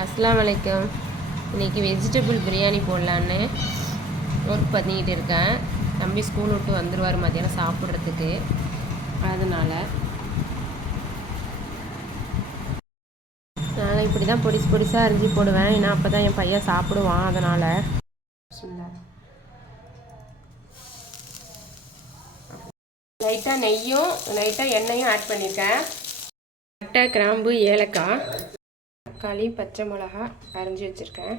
அஸ்ஸலாமு அலைக்கும். இன்றைக்கி வெஜிடபிள் பிரியாணி போடலான்னு ஒர்க் பண்ணிக்கிட்டு இருக்கேன். தம்பி ஸ்கூல் விட்டு வந்துடுவார் மத்தியானம் சாப்பிட்றதுக்கு. அதனால் நான் இப்படி தான் பொடிசாக அரிஞ்சு போடுவேன். ஏன்னா அப்போ தான் என் பையன் சாப்பிடுவான். அதனால் லைட்டாக நெய்யும் லைட்டாக எண்ணெயும் ஆட் பண்ணியிருக்கேன். பட்டை, கிராம்பு, ஏலக்காய், தக்காளி, பச்சை மிளகா அரைஞ்சி வச்சுருக்கேன்.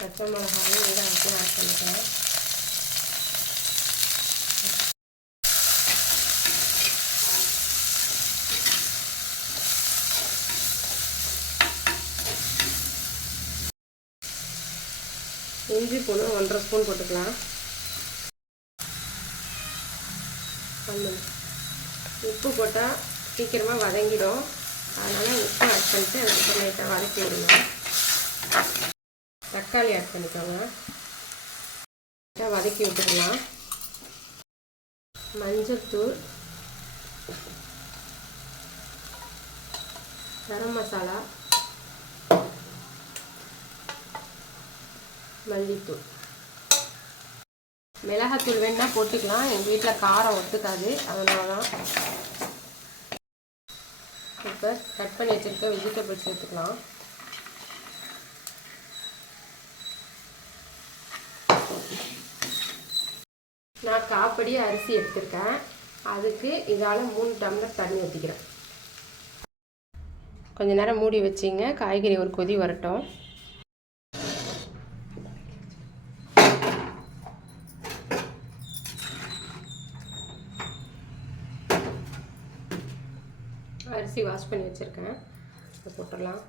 பச்சை மிளகாயும் வெங்காயத்தையும் ஆட் பண்ணிக்கிறேன். இஞ்சி பூண்டு 1.5 ஸ்பூன் போட்டுக்கலாம். உப்பு போட்டால் சீக்கிரமாக வதங்கிடும். அதனால் உப்பு ஆட் பண்ணிட்டு அதுக்கப்புறம் லைட்டாக வதக்கி விடுங்க. தக்காளி ஆட் பண்ணிக்கோங்க. லைட்டாக வதக்கி விட்டுக்கலாம். மஞ்சள்தூள், கரம் மசாலா, மல்லித்தூள், மிளகாத்தூள் வேணுன்னா போட்டுக்கலாம். எங்கள் வீட்டில் காரம் ஒத்துக்காது, அதனால தான். இப்போ கட் பண்ணி வச்சுருக்க வெஜிடபிள்ஸ் சேர்த்துக்கலாம். நான் காப்படி அரிசி எடுத்துருக்கேன். அதுக்கு இதால் 3 டம்ளர் தண்ணி ஊற்றிக்கிறேன். கொஞ்ச நேரம் மூடி வச்சிங்க. காய்கறி ஒரு கொதி வரட்டும். அரிசி வாஷ் பண்ணி வச்சுருக்கேன். அதை போட்டுடலாம்.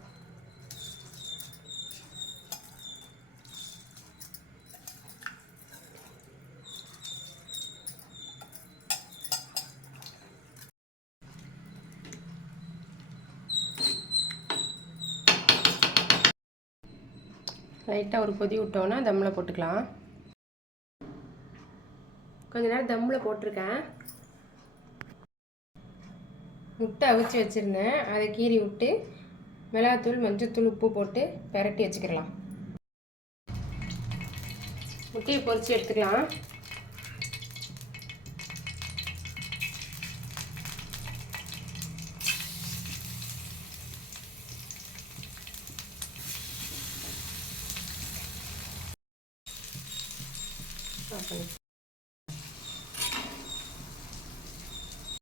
லைட்டாக ஒரு கொதி விட்டோன்னா தம்மில் போட்டுக்கலாம். கொஞ்ச நேரம் தம்மில் போட்டிருக்கேன். முட்டை அவிச்சு வச்சுருந்தேன். அதை கீறி விட்டு மிளகாத்தூள், மஞ்சள்தூள், உப்பு போட்டு பெரட்டி வச்சுக்கலாம். முட்டையை பொரித்து எடுத்துக்கலாம்.